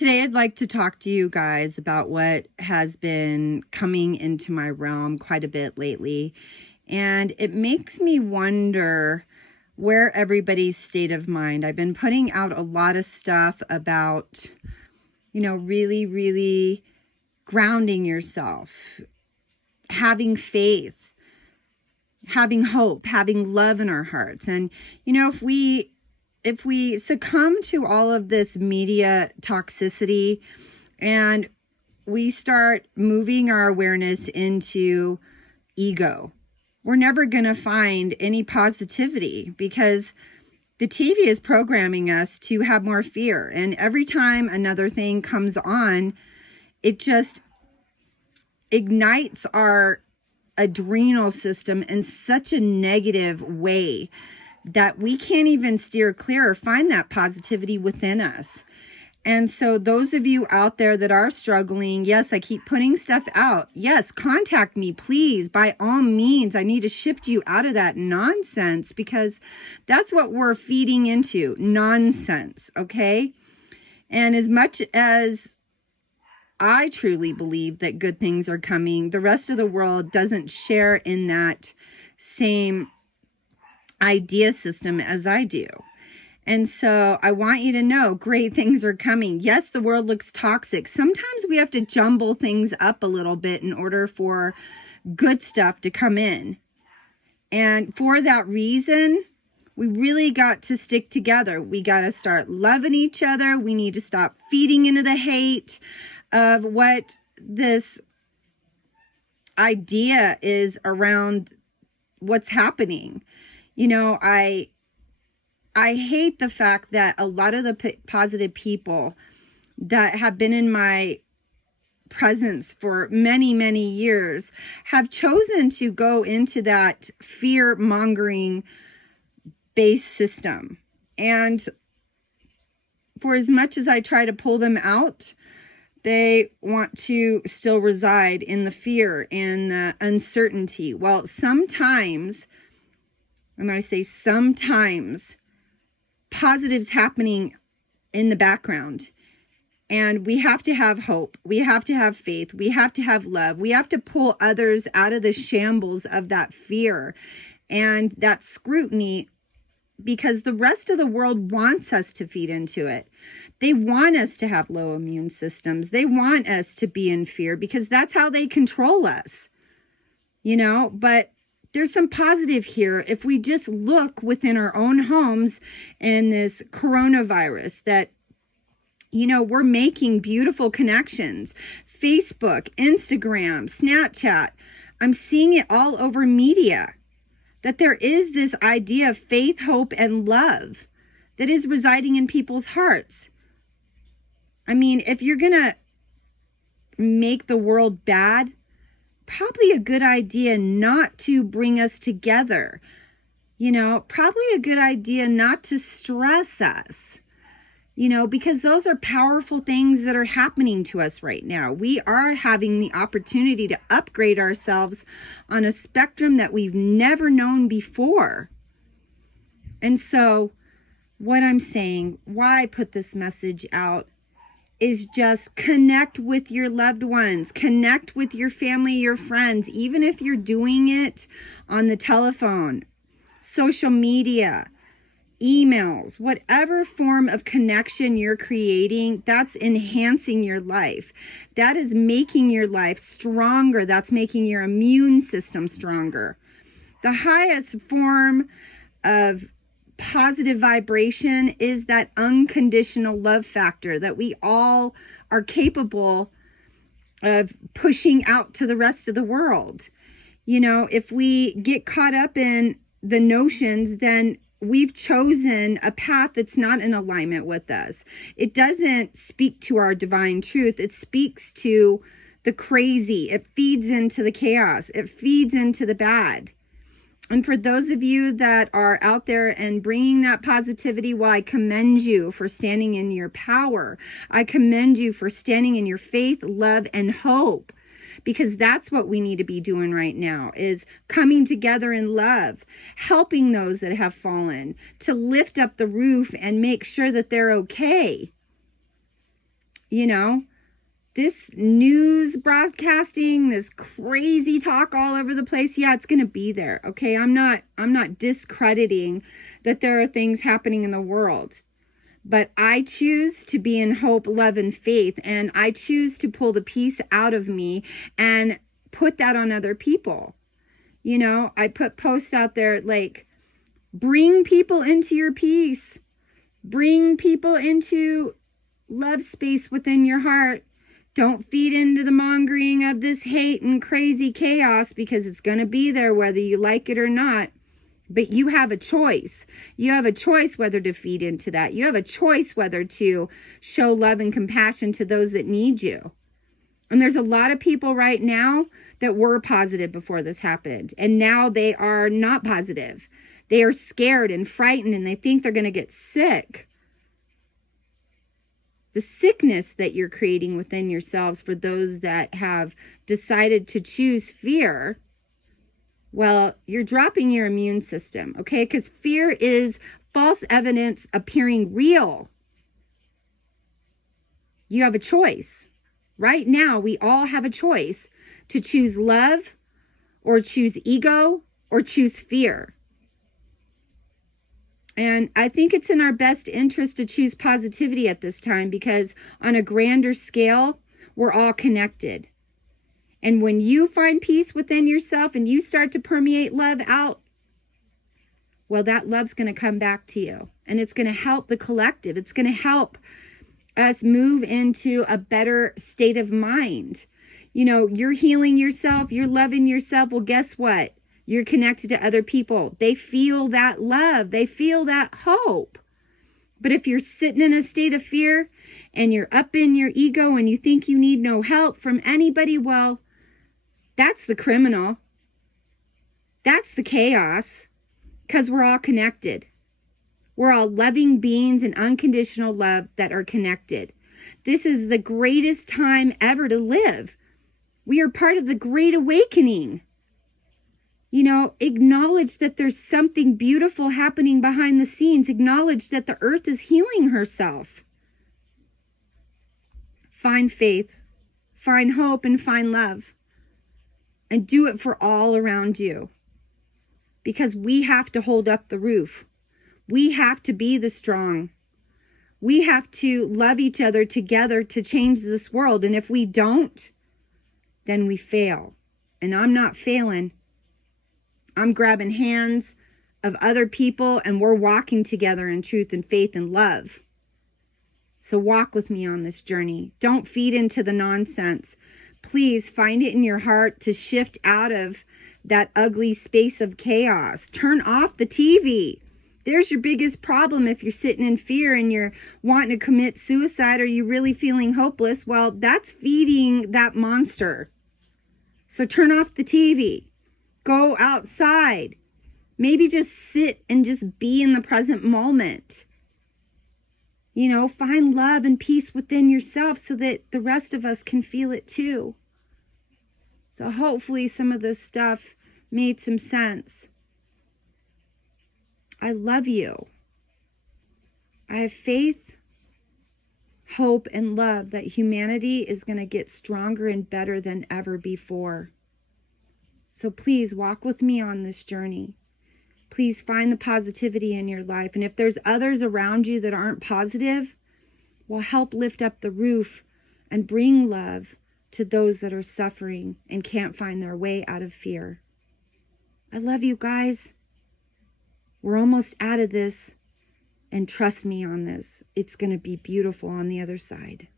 Today, I'd like to talk to you guys about what has been coming into my realm quite a bit lately. And it makes me wonder where everybody's state of mind. I've been putting out a lot of stuff about, really grounding yourself, having faith, having hope, having love in our hearts. And, if we succumb to all of this media toxicity and we start moving our awareness into ego, we're never going to find any positivity, because the TV is programming us to have more fear. And every time another thing comes on, it just ignites our adrenal system in such a negative way that we can't even steer clear or find that positivity within us. And so those of you out there that are struggling, yes, I keep putting stuff out. Yes, contact me, please. By all means, I need to shift you out of that nonsense, because that's what we're feeding into, nonsense, okay? And as much as I truly believe that good things are coming, the rest of the world doesn't share in that same idea system as I do. And so I want you to know great things are coming. Yes, the world looks toxic. Sometimes we have to jumble things up a little bit in order for good stuff to come in. And for that reason, we really got to stick together. We got to start loving each other. We need to stop feeding into the hate of what this idea is around what's happening. I hate the fact that a lot of the positive people that have been in my presence for many, many years have chosen to go into that fear-mongering based system. And for as much as I try to pull them out, they want to still reside in the fear and the uncertainty. Well, sometimes, and I say sometimes, positive's happening in the background. And we have to have hope. We have to have faith. We have to have love. We have to pull others out of the shambles of that fear and that scrutiny, because the rest of the world wants us to feed into it. They want us to have low immune systems. They want us to be in fear, because that's how they control us, but there's some positive here. If we just look within our own homes in this coronavirus, that, we're making beautiful connections. Facebook, Instagram, Snapchat. I'm seeing it all over media, that there is this idea of faith, hope, and love that is residing in people's hearts. I mean, if you're going to make the world bad, probably a good idea not to bring us together. Probably a good idea not to stress us, because those are powerful things that are happening to us right now. We are having the opportunity to upgrade ourselves on a spectrum that we've never known before. And so what I'm saying, why I put this message out, is just connect with your loved ones, connect with your family, your friends, even if you're doing it on the telephone, social media, emails, whatever form of connection you're creating, that's enhancing your life. That is making your life stronger. That's making your immune system stronger. The highest form of positive vibration is that unconditional love factor that we all are capable of pushing out to the rest of the world. If we get caught up in the notions, then we've chosen a path that's not in alignment with us. It doesn't speak to our divine truth. It speaks to the crazy. It feeds into the chaos. It feeds into the bad. And for those of you that are out there and bringing that positivity, well, I commend you for standing in your power. I commend you for standing in your faith, love, and hope. because that's what we need to be doing right now, is coming together in love, helping those that have fallen, to lift up the roof and make sure that they're okay. You know, this news broadcasting, this crazy talk all over the place, yeah, it's going to be there. Okay, I'm not discrediting that there are things happening in the world. But I choose to be in hope, love, and faith. And I choose to pull the peace out of me and put that on other people. You know, I put posts out there like, bring people into your peace. Bring people into love space within your heart. Don't feed into the mongering of this hate and crazy chaos, because it's going to be there whether you like it or not. But you have a choice. You have a choice whether to feed into that. You have a choice whether to show love and compassion to those that need you. And there's a lot of people right now that were positive before this happened, and now they are not positive. They are scared and frightened, and they think they're going to get sick. The sickness that you're creating within yourselves for those that have decided to choose fear, well, you're dropping your immune system, okay? Because fear is false evidence appearing real. You have a choice. Right now, we all have a choice to choose love or choose ego or choose fear. And I think it's in our best interest to choose positivity at this time, because on a grander scale, we're all connected. And when you find peace within yourself and you start to permeate love out, well, that love's going to come back to you. And it's going to help the collective. It's going to help us move into a better state of mind. You know, you're healing yourself. You're loving yourself. Well, guess what? You're connected to other people. They feel that love. They feel that hope. But if you're sitting in a state of fear and you're up in your ego and you think you need no help from anybody, well, that's the criminal. That's the chaos, because we're all connected. We're all loving beings in unconditional love that are connected. This is the greatest time ever to live. We are part of the Great Awakening. You know, acknowledge that there's something beautiful happening behind the scenes. Acknowledge that the earth is healing herself. Find faith, find hope, and find love. And do it for all around you. Because we have to hold up the roof. We have to be the strong. We have to love each other together to change this world. And if we don't, then we fail. And I'm not failing. I'm grabbing hands of other people, and we're walking together in truth and faith and love. So walk with me on this journey. Don't feed into the nonsense. Please find it in your heart to shift out of that ugly space of chaos. Turn off the TV. There's your biggest problem if you're sitting in fear and you're wanting to commit suicide, or you're really feeling hopeless. Well, that's feeding that monster. So turn off the TV. Go outside. Maybe just sit and just be in the present moment. You know, find love and peace within yourself so that the rest of us can feel it too. So hopefully some of this stuff made some sense. I love you. I have faith, hope, and love that humanity is going to get stronger and better than ever before. So please walk with me on this journey. Please find the positivity in your life. And if there's others around you that aren't positive, well, help lift up the roof and bring love to those that are suffering and can't find their way out of fear. I love you guys. We're almost out of this. And trust me on this. It's going to be beautiful on the other side.